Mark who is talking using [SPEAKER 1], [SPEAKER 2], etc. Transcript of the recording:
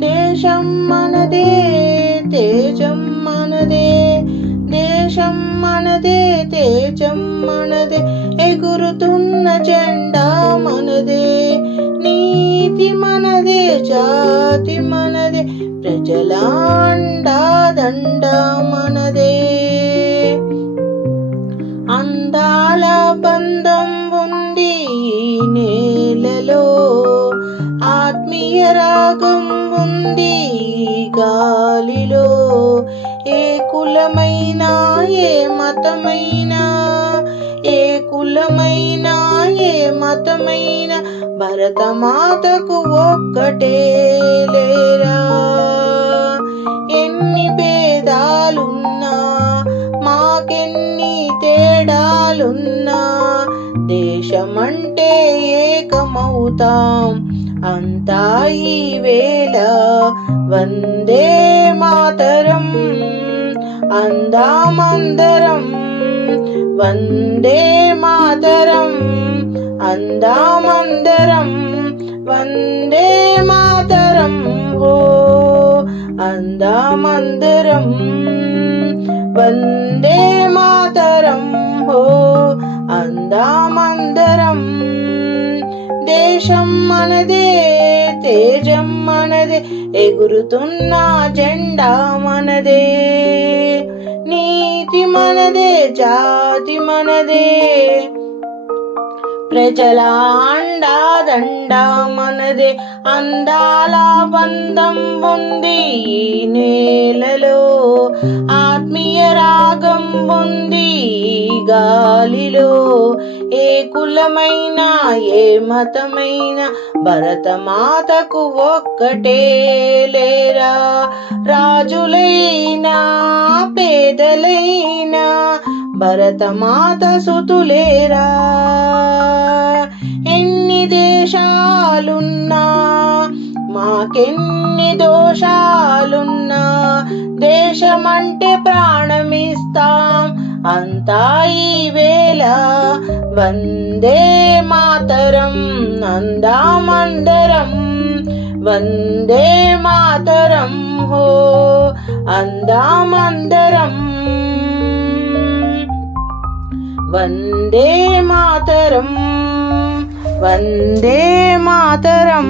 [SPEAKER 1] దేశం మనదే తేజం మనదే దేశం మనదే తేజం మనదే ఎగురుతున్న జెండా మనదే నీతి మనదే జాతి మనదే ప్రజలాండా దండ మనదే. ఈ నేలలో ఆత్మీయ రాగం ఉంది గాలిలో. ఏ కులమైనా ఏ మతమైనా ఏ కులమైనా ఏ మతమైనా భరతమాతకు ఒక్కటే లేరా? ఎన్ని భేదాలున్నా మాకెన్ని తేడాలున్నా దేశమంటే ఏకమవుతాం. అంతా ఈ వేళ వందే మాతరం అందామందరం వందే మాతరం అందామందరం వందే మాతరం ఓ అందామందరం వందే దేశం మనదే తేజం మనదే ఎగురుతున్న జెండా మనదే. నీతి మనదే జాతి మనదే. ప్రజల అండా మనదే. అందాల బంధం ఉంది గాలిలో ఏ కులమైనా ఏ మతమైనా భరతమాతకు ఒక్కటే లేరా. రాజులైనా పేదలైనా భరతమాత సుతులేరా. ఎన్ని దేశాలున్నా మాకెన్ని దోషాలున్నా దేశమంటే ప్రాణమిస్తా అంతా ఈ వేళ వందే మాతరం అందామందరం వందే మాతరం హో అందామందరం వందే మాతరం వందే మాతరం